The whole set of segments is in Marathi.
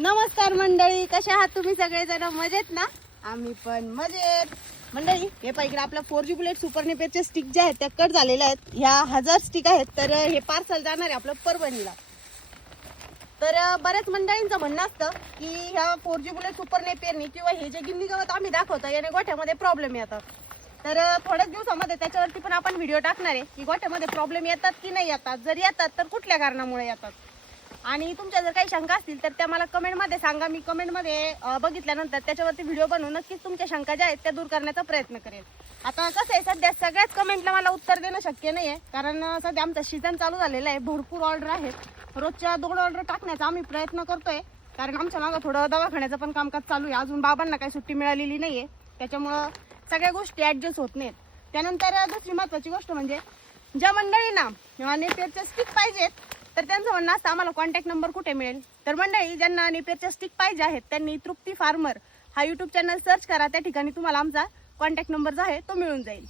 नमस्कार मंडळी कशा आहात तुम्ही सगळेजण? मजेत ना? आम्ही पण मजेत. मंडळी हे पाहिजे आपला फोर जी बुलेट सुपर नेपेरचे स्टिक जे आहेत त्या कट झालेल्या आहेत. ह्या हजार स्टिक आहेत तर हे पार्सल जाणार आहे आपलं परभणीला. तर बऱ्याच मंडळींचं म्हणणं असतं की ह्या फोर जी बुलेट सुपर नेपेरनी किंवा हे जे गिन्नी गवत आम्ही दाखवतो याने गोठ्यामध्ये प्रॉब्लेम येतात. तर थोड्याच दिवसामध्ये त्याच्यावरती पण आपण व्हिडिओ टाकणार आहे की गोठ्यामध्ये प्रॉब्लेम येतात की नाही येतात? जर येतात तर कुठल्या कारणामुळे येतात? आणि तुमच्या जर काही शंका असतील तर त्या मला कमेंटमध्ये सांगा. मी कमेंटमध्ये बघितल्यानंतर त्याच्यावरती व्हिडिओ बनवून नक्कीच तुमच्या शंका ज्या आहेत त्या दूर करण्याचा प्रयत्न करेल. आता कसं आहे सध्या सगळ्याच कमेंटला मला उत्तर देणं शक्य नाही आहे कारण सध्या आमचा सीझन चालू झालेला आहे. भरपूर ऑर्डर आहेत. रोजच्या दोन ऑर्डर टाकण्याचा आम्ही प्रयत्न करतोय. कारण आमच्या मागं थोडं दवाखान्याचं पण कामकाज चालू आहे. अजून बाबांना काही सुट्टी मिळालेली नाही आहे त्याच्यामुळं सगळ्या गोष्टी ॲडजस्ट होत नाहीत. त्यानंतर दुसरी महत्त्वाची गोष्ट म्हणजे ज्या मंडळींना नेपियरचे स्टिक पाहिजेत तर त्यांचं म्हणणं असतं आम्हाला कॉन्टॅक्ट नंबर कुठे मिळेल? तर मंडळी ज्यांना नेपियरच्या स्टिक पाहिजे आहेत त्यांनी तृप्ती फार्मर हा युट्यूब चॅनल सर्च करा. त्या ठिकाणी तुम्हाला आमचा कॉन्टॅक्ट नंबर जो आहे तो मिळून जाईल.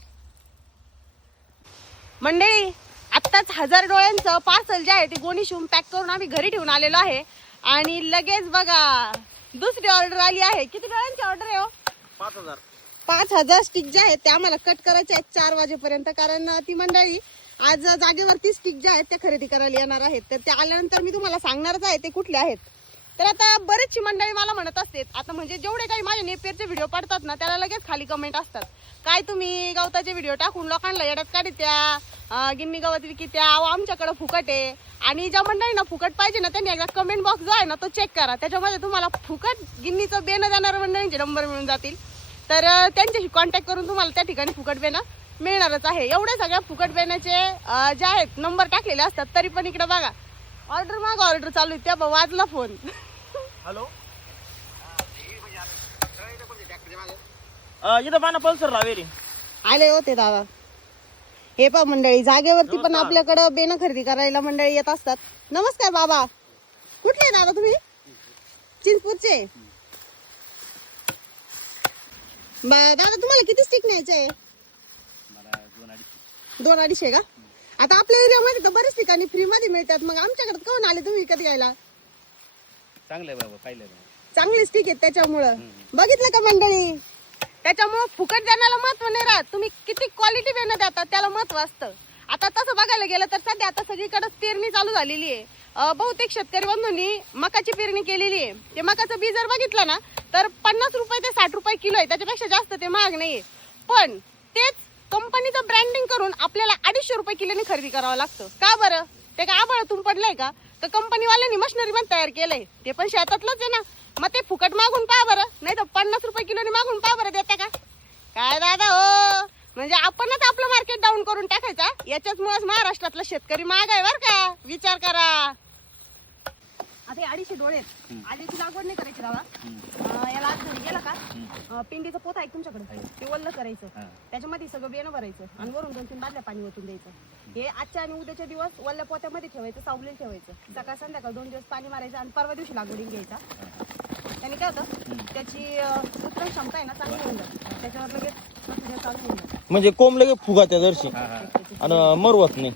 मंडळी आत्ताच हजार डोळ्यांचं पार्सल जे आहे ते गोणी शिवून पॅक करून आम्ही घरी ठेवून आलेलो आहे. आणि लगेच बघा दुसरी ऑर्डर आली आहे. किती डोळ्यांची ऑर्डर आहे हो? पाच हजार. पाच हजार स्टिक जे आहेत ते आम्हाला कट करायचे आहेत चार वाजेपर्यंत. कारण ती मंडळी आज जागेवरती स्टिक ज्या आहेत त्या खरेदी करायला येणार आहेत. तर ते आल्यानंतर मी तुम्हाला सांगणारच आहे ते कुठले आहेत. तर आता बरेचशी मंडळी मला म्हणत असते आता म्हणजे जेवढे काही माझे नेपियरचे व्हिडिओ पडतात ना त्याला लगेच खाली कमेंट असतात. काय तुम्ही गवताचे व्हिडिओ टाकून लोकांना येड्यात काढित्या गिन्नी गवत विकित्या अहो आमच्याकडं फुकट आहे. आणि ज्या मंडळींना फुकट पाहिजे ना त्यांनी एकदा कमेंट बॉक्स जो आहे ना तो चेक करा. त्याच्यामध्ये तुम्हाला फुकट गिन्नीचं बेनं देणाऱ्या मंडळींचे नंबर मिळून जातील. तर त्यांच्याशी कॉन्टॅक्ट करून तुम्हाला त्या ठिकाणी फुकट बेणं मिळणारच आहे. एवढे सगळ्या फुकट बेण्याचे जे आहेत नंबर टाकलेले असतात तरी पण इकडे बघा. ऑर्डर माग ऑर्डर चालू आहे. त्या बा- वाजला फोन हॅलो इथं पाना पल्सर लावेली आले होते दादा. हे पा मंडळी जागेवरती पण आपल्याकडं बेनं खरेदी करायला मंडळी येत असतात. नमस्कार बाबा. कुठले दादा तुम्ही? चिंचपूरचे? ब- दादा तुम्हाला किती स्टिक न्यायचे? दोन अडीचशे का? आता आपल्या एरियामध्ये तर बरेच ठिकाणी फ्री मध्ये मिळतात. मग आमच्याकडे काऊन आले तुम्ही विकत घ्यायला? चांगलं आहे बाबा. पाहिलं चांगली स्टिक आहेत त्याच्यामुळं बघितलं का मंडळी? त्याच्यामुळं फुकट देण्याला महत्त्व नाही राहत. तुम्ही किती क्वालिटी देणं देतात त्याला महत्त्व असतं. आता तसं बघायला गेलं तर सध्या आता सगळीकडे पेरणी चालू झालेली आहे. अं, बहुतेक शेतकरी बंधूंनी मकाची पेरणी केलेली आहे. ते मकाचं बी जर बघितलं ना तर पन्नास रुपये ते साठ रुपये किलो आहे. त्याच्यापेक्षा जास्त ते महाग नाहीये. पण तेच कंपनीचं ब्रँडिंग करून आपल्याला अडीचशे रुपये किलोनी खरेदी करावं लागतं. का बरं? ते का आबळातून पडलंय का? तर कंपनीवाल्यांनी मशिनरी पण तयार केलंय. ते पण शेतातलंच आहे ना. मग ते फुकट मागून पहा बरं. नाही तर पन्नास रुपये किलोनी मागून पहा बरं देता का? काय दादा हो? म्हणजे आपणच आपलं मार्केट डाऊन करून टाकायचा याच्याच मुळेच महाराष्ट्रातला शेतकरी महाग आहे बरं का. विचार करा. आता हे अडीचशे डोळे आहेत. आधीची लागवड नाही करायची दादा अं, याला आज घरी गेला का? अं, पिंडीचं पोत आहे का तुमच्याकडे ते वल्ल करायचं. त्याच्यामध्ये सगळं बियाणं भरायचं आणि वरून दोन तीन बादल्या पाणी ओतून द्यायचं. हे आजच्या आणि उद्याच्या दिवस वल्ल्या पोत्यामध्ये ठेवायचं सावलीला ठेवायचं. सकाळ संध्याकाळ दोन दिवस पाणी मारायचं आणि परवा दिवशी लागवडीन घ्यायचा. त्याने काय होतं? त्याची अं, उत्पादन क्षमता आहे ना चांगली होऊन जाते. त्याच्यावर लगेच प्रक्रिया चालू होऊन जाते. म्हणजे कोंब लगे फुगा त्या दर्शी. आणि मरवत नाही.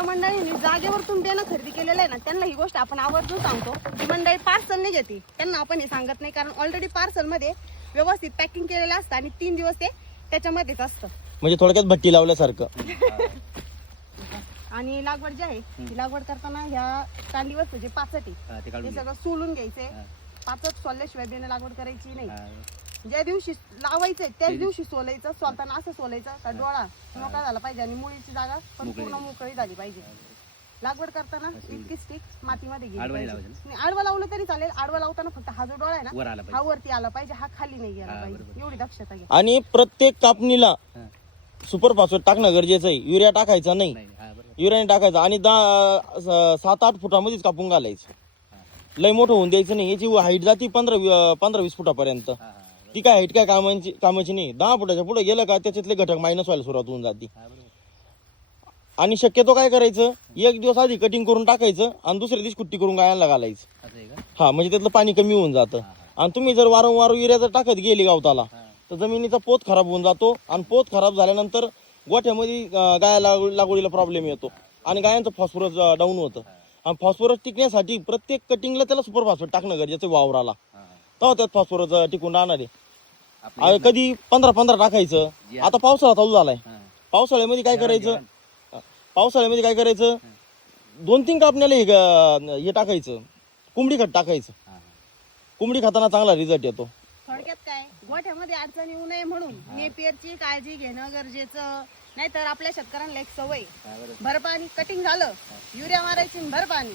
ज्या मंडळींनी जागेवरतून बेनं खरेदी केलेलं आहे ना त्यांना ही गोष्ट आपण आवर्जून सांगतो. ती मंडळी पार्सल नाही घेते त्यांना आपण हे सांगत नाही कारण ऑलरेडी पार्सलमध्ये व्यवस्थित पॅकिंग केलेलं असतं आणि तीन दिवस ते त्याच्यामध्येच असतं. म्हणजे थोडक्यात भट्टी लावल्यासारखं. आणि लागवड जी आहे ती लागवड करताना ह्या वस्तू जे पाचट आहे. ते ते सगळं सोलून घ्यायचे पाचट सोलल्याशिवाय बेनं लागवड करायची नाही. ज्या दिवशी लावायचंय त्याच दिवशी सोलायचं सोलताना असं सोलायचं का डोळा मोकळा झाला पाहिजे आणि मुळीची जागा पण पूर्ण मोकळी झाली पाहिजे. लागवड करताना इतकी स्टिक मातीमध्ये गेली आडवं नाही. लावायचं आडवं लावलं तरी चालेल. आडवं लावताना फक्त हा जो डोळा आहे वर ना हा वरती आला पाहिजे. हा खाली नाही गेला पाहिजे. एवढी दक्षता घ्या. आणि प्रत्येक कापणीला. सुपर फॉस्फेट टाकणं गरजेचं आहे. युरिया टाकायचा नाही. युरियाने टाकायचा आणि सात आठ फुटामध्येच कापून घालायचं. लय मोठं होऊन द्यायचं नाही. याची हाईट जाती पंधरा पंधरा वीस फुटापर्यंत. ती काय हाईट काय कामाची कामाची नाही. दहा फुटाच्या पुढे गेलं का त्याच्यातले घटक मायनस व्हायला सुरुवात होऊन जाते. आणि शक्यतो काय करायचं? एक दिवस आधी कटिंग करून टाकायचं आणि दुसऱ्या दिवशी कुट्टी करून गायला घालायचं. हा म्हणजे त्यातलं पाणी कमी होऊन जातं. आणि तुम्ही जर वारंवार युरिया जर टाकत गेली गावताला तर जमिनीचा पोत खराब होऊन जातो आणि पोत खराब झाल्यानंतर गोठ्यामध्ये गाय लागव- लागवडीला प्रॉब्लेम येतो. आणि गायांचं फॉस्फरस डाऊन होतं. आणि फॉस्फरस टिकण्यासाठी प्रत्येक कटिंगला त्याला सुपर फॉस्फेट टाकणं गरजेचं आहे वावराला. तेव्हा त्यात फॉस्फरस टिकून राहणार. आहे कधी पंधरा पंधरा टाकायचं. जी आता पावसाळा चालू झालाय. पावसाळ्यामध्ये काय करायचं. पावसाळ्यामध्ये काय करायचं? दोन तीन कापण्याला हे हे टाकायचं. कोंबडी खत टाकायचं. कोंबडी खाताना चांगला रिझल्ट येतो. थोडक्यात काय? गोठ्यामध्ये अडचण येऊ नये म्हणून. नेपियरची काळजी घेणं गरजेचं. नाहीतर आपल्या शेतकऱ्यांना एक सवय. भर पाणी कटिंग झालं युरिया मारायची आणि भर पाणी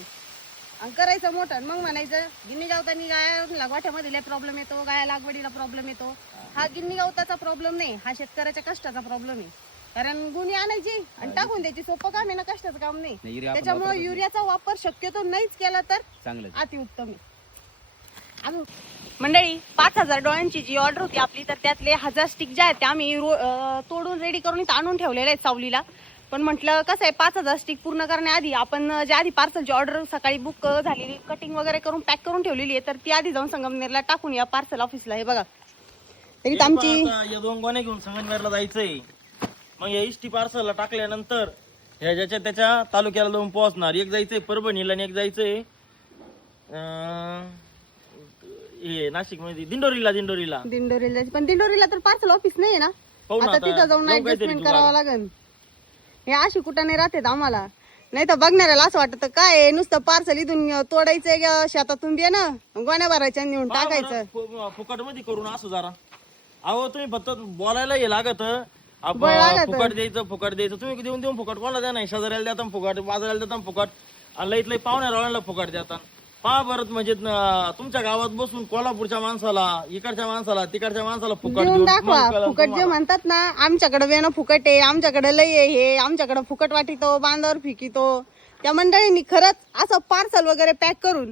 आणि करायचं मोठं आणि मग म्हणायचं गिन्नी गावतानी गाया गोठ्यामध्ये लय प्रॉब्लेम येतो गाया लागवडीला प्रॉब्लेम येतो. हा गिन्नी गावताचा प्रॉब्लेम नाही हा शेतकऱ्याच्या कष्टाचा प्रॉब्लेम आहे. कारण गुन्हे आणायची आणि टाकून द्यायची सोपं काम आहे ना कष्टाचं काम नाही. नाही, त्याच्यामुळे. युरियाचा वापर शक्यतो नाहीच केला तर. अतिउत्तम आहे. अजून मंडळी पाच हजार डोळ्यांची जी ऑर्डर होती आपली तर त्यातले हजार स्टिक जे आहेत ते आम्ही रो- तोडून रेडी करून इथं आणून ठेवलेले आहेत सावलीला. पण म्हटलं कसं आहे पाच हजार स्टिक पूर्ण करण्याआधी आपण ज्या आधी पार्सलची ऑर्डर सकाळी बुक झालेली कटिंग वगैरे करून पॅक करून ठेवलेली आहे तर ती आधी जाऊन संगमनेरला टाकून या पार्सल ऑफिसला हे बघा. तरी आमची या दोन गोण्या घेऊन संगमनेरला जायचंय. मग या इष्टी पार्सलला टाकल्यानंतर ह्या ज्याच्या त्याच्या तालुक्याला जाऊन पोहोचणार. एक जायचंय परभणीला आणि एक जायचंय हे नाशिकमध्ये दिंडोरीला दिंडोरीला. दिंडोरीला. पण दिंडोरीला तर पार्सल ऑफिस नाही ना? पाहू ना आता आता. तिथं जाऊन जाऊ काहीतरी ऍडजस्टमेंट जुगाड. करावं लागेल. हे अशी कुठं नाही राहतात आम्हाला. नाही तर बघणाऱ्याला असं वाटतं काय आहे, नुसतं पार्सल इथून तोडायचंय का शेतातून बी ना गोण्या भरायच्या आणि नेऊन टाकायचं. फुकटमध्ये करून असं जरा. अहो तुम्ही फक्त बोलायला हे लागत. फुकट द्यायचं फुकट द्यायचं. तुम्ही देऊन देऊन फुकट कोणाला द्या नाही? शेजाऱ्याला देता फुकट बाजाराला देता फुकट. आणि लईत लई पाहुण्या फुकट देता पहा बरं म्हणजे तुमच्या गावात बसून कोल्हापूरच्या माणसाला इकडच्या माणसाला तिकडच्या माणसाला फुकट देऊन देऊन दाखवा कळलं फुकट जे तुम्हाला. म्हणतात ना आमच्याकडे वेणं फुकट आहे आमच्याकडे लय आहे हे आमच्याकडे फुकट वाटितो बांधावर फिकितो. त्या मंडळींनी खरंच असं पार्सल वगैरे पॅक करून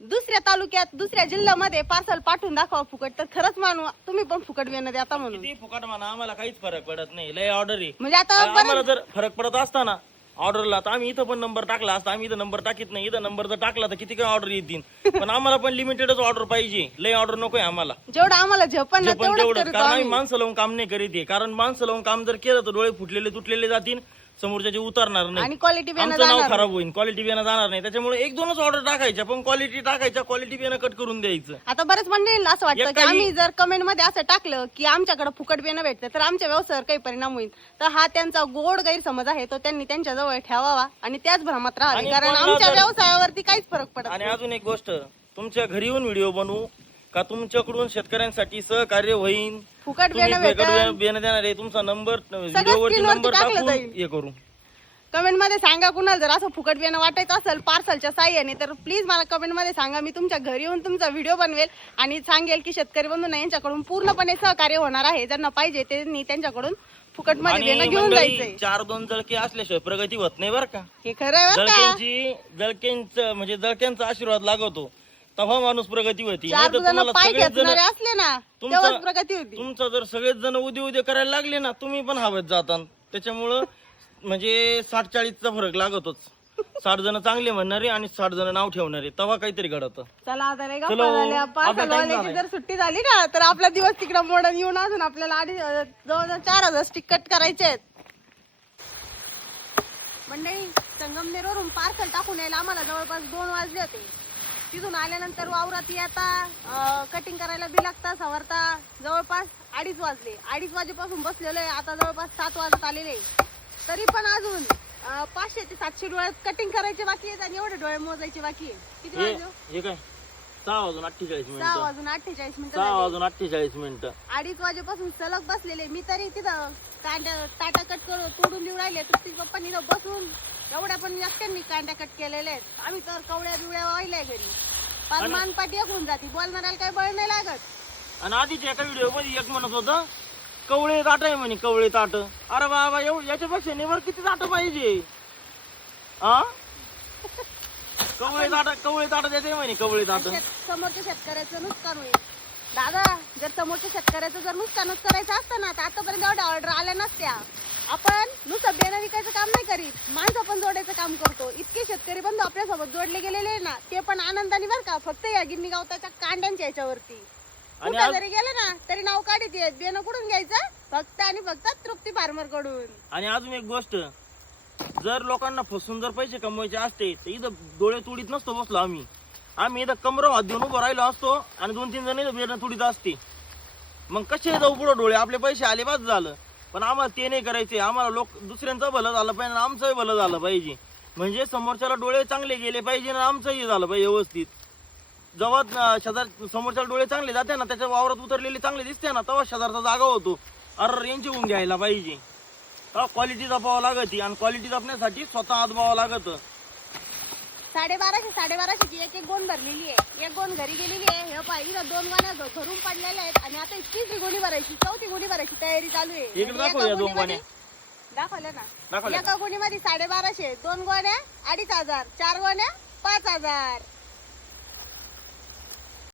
दुसऱ्या तालुक्यात दुसऱ्या जिल्ह्यामध्ये पार्सल पाठवून दाखवा फुकट. तर खरंच मानू तुम्ही पण फुकट वेणं देता म्हणून. किती फुकट म्हणा आम्हाला काहीच फरक पडत नाही लय ऑर्डर आहे. म्हणजे आता आम्हाला जर फरक पडत असता ना ऑर्डरला तर आम्ही इथं पण नंबर टाकला असता. आम्ही इथं नंबर टाकीत नाही. इथं नंबर जर टाकला तर किती काय ऑर्डर येतील? पण आम्हाला पण लिमिटेडच ऑर्डर पाहिजे. लय ऑर्डर नकोय आम्हाला. जेवढं आम्हाला झेपण ना पण तेवढंच तेवढं. करतो कारण आम्ही आम्ही माणसं लावून काम नाही करीत आहे कारण माणसं लावून काम जर केलं तर डोळे फुटलेले तुटलेले जातील. समोरच्याचे उतरणार नाही. आणि क्वालिटी वेणं आमचं नाव जाणार खराब होईल क्वालिटी बियाणं जाणार नाही. त्याच्यामुळे एक दोनच ऑर्डर टाकायच्या. पण क्वालिटी टाकायच्या क्वालिटी बियाणं कट करून द्यायचं. आता बरेच मंडळींना असं वाटतं की एकाही- आम्ही जर कमेंटमध्ये असं टाकलं की आमच्याकडे फुकट बियाणं भेटतं तर आमच्या व्यवसायावर काही परिणाम होईल. तर हा त्यांचा गोड गैरसमज आहे तो त्यांनी त्यांच्या जवळ ठेवावा आणि त्याच भ्रमात राहावे. आणि कारण कोणाला आमच्या जर- व्यवसायावरती काहीच फरक पडत आणि नाही. अजून एक गोष्ट तुमच्या घरी येऊन व्हिडिओ बनवू का तुमच्याकडून शेतकऱ्यांसाठी सहकार्य होईल फुकट तुम्ही बियाणं फुकट भेटल बियाणं देणार आहे तुमचा नंबर व्हिडिओवरती screen वरती नंबर टाकलं टाकून जाईल. हे करू. कमेंटमध्ये सांगा कुणाला जर असं फुकट बियाणं वाटायचं असेल पार्सलच्या साह्याने तर प्लीज मला कमेंटमध्ये सांगा. मी तुमच्या घरी येऊन तुमचा व्हिडिओ बनवेल आणि सांगेल की शेतकरी बंधूंना यांच्याकडून पूर्णपणे सहकार्य होणार आहे. ज्यांना पाहिजे त्यांनी त्यांच्याकडून फुकटमध्ये आणि घेऊन मंडळी, जायचंय. चार दोन जळके असल्याशिवाय प्रगती होत नाही बरं का. हे खरं आहे बरं का? जळक्यांची जळक्यांचं म्हणजे जळक्यांचा आशीर्वाद लागवतो तेव्हा माणूस प्रगती होती. चार नाहीतर जण तुम्हाला पाय सगळेच जण घेतणारे असले ना तुमचा- तेव्हाच प्रगती होती. तुमचा जर सगळेच जण उदे उदे करायला लागले ना तुम्ही पण हवेत जातात त्याच्यामुळं म्हणजे साठ चाळीसचा फरक लागतोच. साठ जण चांगले म्हणणारे आणि साठ जण नाव ठेवणारे. तेव्हा काहीतरी घडत. चला आता लय चलो, गप्पा झाल्या आपला time पार्सलवाल्याची झालाय. जर सुट्टी झाली ना तर आपला दिवस तिकडे मोडून येऊन अजून आपल्याला आधी जवळजवळ चार हजार स्टिक कट करायचे आहेत. मंडळी संगमनेरवरून पार्सल टाकून यायला आम्हाला जवळपास दोन वाजले होते. तिथून आल्यानंतर वावरात येता कटिंग करायला बी लागता सवारता. जवळपास अडीच वाजले. अडीच वाजेपासून बसलेलो आहे. आता जवळपास सात वाजत आलेले आहे. तरी पण अजून अं, पाचशे ते सातशे डोळे कटिंग करायचे बाकी आहेत आणि एवढे डोळे मोजायचे बाकी आहे किती हे वाजले? हे काय? सहा वाजून अठ्ठेचाळीस सहा मिनिटं वाजून अठ्ठेचाळीस मिनिटं सहा झाले. वाजून अठ्ठेचाळीस मिनिटं. अडीच वाजेपासून सलग बसलेले. मी तरी तिथं कांद्या टाटा कट करून तोडून देऊ राहिले. तृप्ती पप्पांनी इथं बसून एवढ्या पण एकट्यांनी कांद्या कट केलेले आहेत. आम्ही तर कवड्या बिवड्या वाहिल्या घरी. पाच आणि- मानपाटी एक होऊन जाते. बोलणाऱ्याला काही बळ नाही लागत. आणि आधीच्या एका व्हिडिओमध्ये एक म्हणत होतं कवळे ताट आहे म्हणे कवळे ताट. अरे बाबा एवढं याच्यापेक्षा नेवर किती ताट पाहिजे? हा कवळे ताट कवळे ताट देते म्हणे कवळे ताट. शेत- समोरच्या शेतकऱ्याचं नुकसान होईल. दादा जर समोरच्या शेतकऱ्याचं जर नुकसानच करायचं असतं ना तर आतापर्यंत एवढ्या ऑर्डर आल्या नसत्या. आपण नुसतं बेनं विकायचं काम नाही करीत. माणसं पण जोडायचं काम करतो. इतके शेतकरी बंधू आपल्यासोबत जोडले गेलेले आहे ना ते पण आनंदाने बरं का फक्त या गिन्नी गावताच्या कांड्यांच्या याच्यावरती. आणि कुठं आज- जरी गेलं ना तरी नाव काढीत येत बेनं कुठून घ्यायचं? फक्त आणि फक्त तृप्ती फार्मरकडून. आणि अजून एक गोष्ट जर लोकांना फसून जर पैसे कमवायचे असते तर इथं डोळे तुडीत नसतो बसलो आम्ही. आम्ही इथं कमर हात देऊन उभं राहिलो असतो आणि दोन तीन जण इथं बेरणं तुडीत असते. मग कसे जाऊ पुढं डोळे? आपले पैसे आले बस झालं. पण आम्हाला ते नाही करायचे. आम्हाला लोक दुसऱ्यांचं भलं झालं पाहिजे आणि आमचंही भलं झालं पाहिजे. म्हणजे समोरच्याला डोळे चांगले गेले पाहिजे आणि आमचंही झालं पाहिजे व्यवस्थित. जेव्हा शेजार समोरच्या डोळे चांगले जाते ना त्याच्या वावरात उतरलेले चांगले दिसते ना तेव्हा शेजारचा जागा होतो. अरे यांची होऊन घ्यायला पाहिजे. क्वालिटी जपावं लागते आणि क्वालिटी जपण्यासाठी स्वतः बावा लागत. साडेबाराशे साडेबाराशेची एक एक गोण भरलेली आहे. एक गोण घरी गेलेली आहे. हे पाहिजे ना दोन गोण्या घरून पडलेल्या आहेत आणि आता तिसरी गोणी भरायची चौथी गोणी भरायची तयारी चालू आहे. इकडे दाखव या दोन गोण्या. दाखवल्या ना? एका गोणीमध्ये साडेबाराशे दोन गोण्या अडीच हजार चार गोण्या पाच हजार.